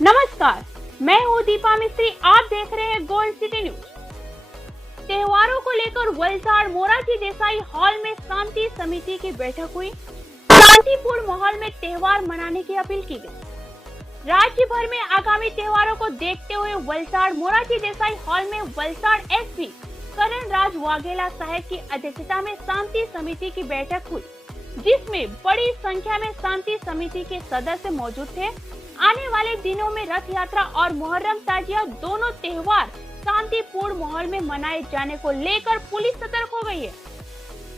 नमस्कार, मैं हूँ दीपा मिस्त्री। आप देख रहे हैं गोल्ड सिटी न्यूज। त्योहारों को लेकर वलसाड़ मोरारजी देसाई हॉल में शांति समिति की बैठक हुई। शांतिपूर्ण माहौल में त्योहार मनाने की अपील की गई। राज्य भर में आगामी त्योहारों को देखते हुए वलसाड़ मोरारजी देसाई हॉल में वलसाड़ एसपी करण राज वाघेला साहब की अध्यक्षता में शांति समिति की बैठक हुई, जिसमें बड़ी संख्या में शांति समिति के सदस्य मौजूद थे। आने वाले दिनों में रथ यात्रा और मुहर्रम ताजिया दोनों त्योहार शांतिपूर्ण माहौल में मनाए जाने को लेकर पुलिस सतर्क हो गई है।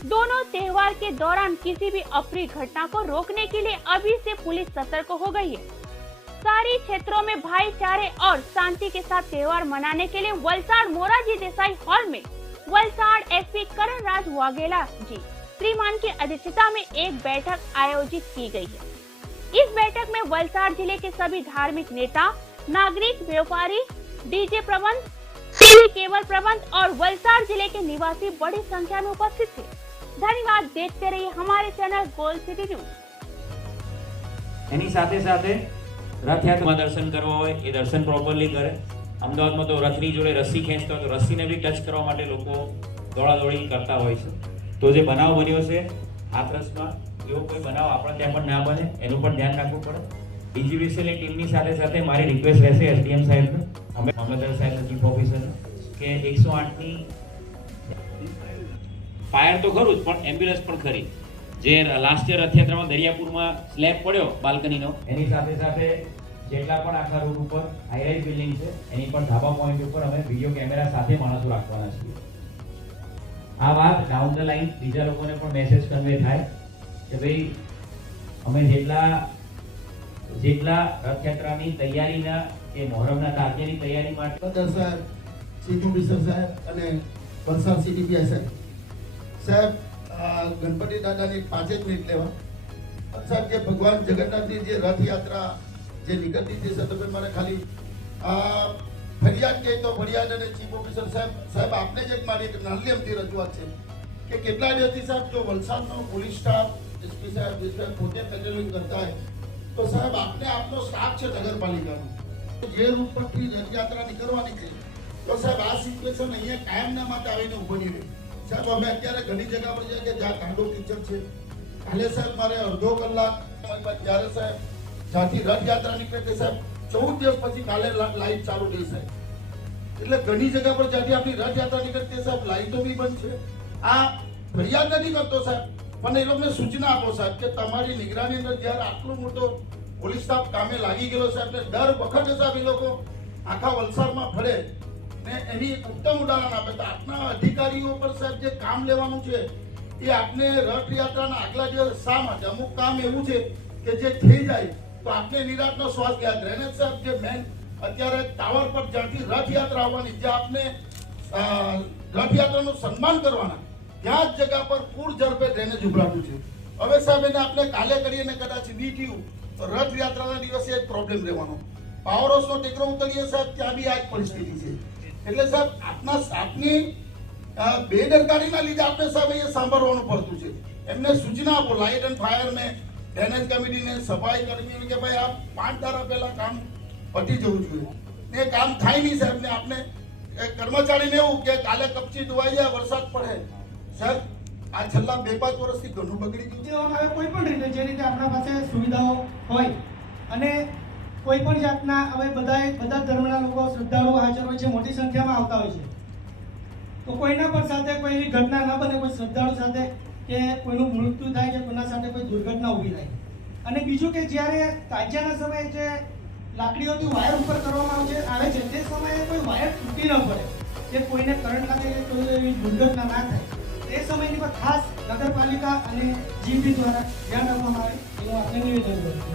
दोनों त्योहार के दौरान किसी भी अप्रिय घटना को रोकने के लिए अभी से पुलिस सतर्क हो गई है। शहरी क्षेत्रों में भाईचारे और शांति के साथ त्योहार मनाने के लिए वलसाड़ मोरारजी देसाई हॉल में वलसाड़ एसपी करण राज वाघेला जी श्रीमान की अध्यक्षता में एक बैठक आयोजित की गई है। इस बैठक में वलसाड़ जिले के सभी धार्मिक नेता, नागरिक, व्यापारी, डीजे प्रबंध, टीवी केबल प्रबंध और वलसाड़ जिले के निवासी बड़ी संख्या में उपस्थित थे। धन्यवाद। देखते रहिए हमारे चैनल गोल्ड सिटी न्यूज। એની સાથે સાથે રથયાત્રામાં દર્શન કરવા હોય એ દર્શન પ્રોપરલી કરે। અમદાવાદમાં તો રથની જોડે રસ્સી ખેંચતા હોય તો રસ્સીને બી ટચ કરવા માટે લોકો દોડાદોડી કરતા હોય છે। તો જે બનાવ બન્યો છે હાથરસમાં, એવો કોઈ બનાવ આપણા ત્યાં પણ ના બને એનું પણ ધ્યાન રાખવું પડે। ડીજીવીસીએલની ટીમની સાથે સાથે મારી રિક્વેસ્ટ રહેશે એસડીએમ સાહેબને, અમે મામલતદાર સાહેબ, ચીફ ઓફિસર કે 108ની ફાયર તો ખરું જ પણ એમ્બ્યુલન્સ પણ ખરી। જે લાસ્ટ યર રથયાત્રામાં દરિયાપુરમાં સ્લેબ પડ્યો બાલ્કનીનો, એની સાથે સાથે જેટલા પણ આખા રોડ ઉપર હાઈરાઇઝ બિલ્ડિંગ છે એની પણ ધાબા પોઈન્ટ ઉપર અમે વિડીયો કેમેરા સાથે માણસો રાખવાના છીએ। આ વાત ડાઉન ધ લાઈન બીજા લોકોને પણ મેસેજ કન્વે થાય કે ભાઈ અમે જેટલા રથયાત્રાની તૈયારીના કે મોહરમના તાજિયાની તૈયારી માટે સાહેબ, ચીફ ઓફિસર સાહેબ અને વલસાડ સિટી પીઆઈ સાહેબ ગણપતિ દાદાની 5 મિનિટ લેવા સાહેબ, જે ભગવાન જગન્નાથની જે રથયાત્રા જે નીકળતી તે સંદર્ભે મને ખાલી ફરિયાદ કહે તો ફરિયાદ અને ચીફ ઓફિસર સાહેબ આપને જ એક મારી એક નાની અમથી રજૂઆત છે કે કેટલા દિવસથી સાહેબ જો વલસાડનો પોલીસ સ્ટાફ એસપી સાહેબ પોતે પેટ્રોલિંગ કરતા હોય તો સાહેબ આપને આપનો સ્ટાફ છે નગરપાલિકાનો, જે રૂટ પરથી રથયાત્રા નીકળવાની છે તો સાહેબ આ સિચ્યુએશન અહીંયા કાયમના માટે આવીને ઉભી રહી। સાહેબ અમે અત્યારે ઘણી જગ્યા પર જઈએ કે જ્યાં કાંડો કિચન છે, કાલે સાહેબ મારે અડધો કલાક જ્યારે સાહેબ જ્યાંથી રથયાત્રા નીકળે તે સાહેબ 14 દિવસ પછી કાલે લાઈટ ચાલુ રહી સાહેબ। એટલે ઘણી જગ્યા પર જ્યાંથી આપણી રથયાત્રા નીકળે તે સાહેબ લાઈટો બી બંધ છે। આ ફરિયાદ નથી કરતો સાહેબ, પણ એ લોકોને સૂચના આપો સાહેબ કે તમારી નિગરાની અંદર જ્યારે આટલો મોટો પોલીસ સ્ટાફ કામે લાગી ગયેલો સાહેબ ને દર વખતે સાહેબ એ લોકો આખા વલસાડમાં ફરે ને એની એક ઉત્તમ ઉદાહરણ આપે તો આપના અધિકારીઓ પર સાહેબ જે કામ લેવાનું છે એ આપને રથયાત્રાના આગલા દિવસ શા માટે અમુક કામ એવું છે કે જે થઈ જાય તો આપને નિરાતનો શ્વાસ યાદ રહે ને સાહેબ। જે મેન અત્યારે ટાવર પર જ્યાંથી રથયાત્રા આવવાની, જે આપને રથયાત્રાનું સન્માન કરવાના ત્યાં જ જગ્યા પર પૂર ઝડપે ડ્રેનેજ ઉભરાતું છે। હવે સાહેબ એને આપણે કાલે કરીએ કદાચ બી થયું તો રથયાત્રાના દિવસે એક પ્રોબ્લેમ રહેવાનો। પાવર હાઉસનો ટેકરો ઉતરીએ સાહેબ ત્યાં બી આ જ પરિસ્થિતિ છે। એટલે સાહેબ આપના સ્ટાફની બેદરકારીના લીધે આપણે સાહેબ એ સાંભળવાનું પડતું છે। એમને સૂચના આપો લાઇટ એન્ડ ફાયરને, ડ્રેનેજ કમિટીને, સફાઈ કર્મીઓને કે ભાઈ આ 5 દાડા પહેલા કામ પતી જવું જોઈએ ને કામ થાય નહીં સાહેબ ને આપણે કર્મચારીને એવું કે કાલે કપચી ધોવાઈ જાય વરસાદ પડે સાહેબ। આ છેલ્લા 2-5 વર્ષથી ઘણું બગડી ગયું છે। કોઈ પણ રીતે જે રીતે આપણા પાસે સુવિધાઓ હોય અને કોઈ પણ જાતના હવે બધા ધર્મના લોકો શ્રદ્ધાળુઓ હાજર હોય છે, મોટી સંખ્યામાં આવતા હોય છે, તો કોઈના પણ સાથે કોઈ એવી ઘટના ન બને, કોઈ શ્રદ્ધાળુ સાથે કે કોઈનું મૃત્યુ થાય કે કોઈના સાથે કોઈ દુર્ઘટના ઊભી થાય। અને બીજું કે જ્યારે તાજિયાના સમયે જે લાકડીઓથી વાયર ઉપર કરવામાં આવે છે તે સમયે કોઈ વાયર તૂટી ન પડે, કે કોઈને કરંટ લાગે કે કોઈ એવી દુર્ઘટના ના થાય, તે સમયની પર ખાસ નગરપાલિકા અને જીબી દ્વારા ધ્યાન રાખવામાં આવે એવું આપણે નિવેદન કર્યું।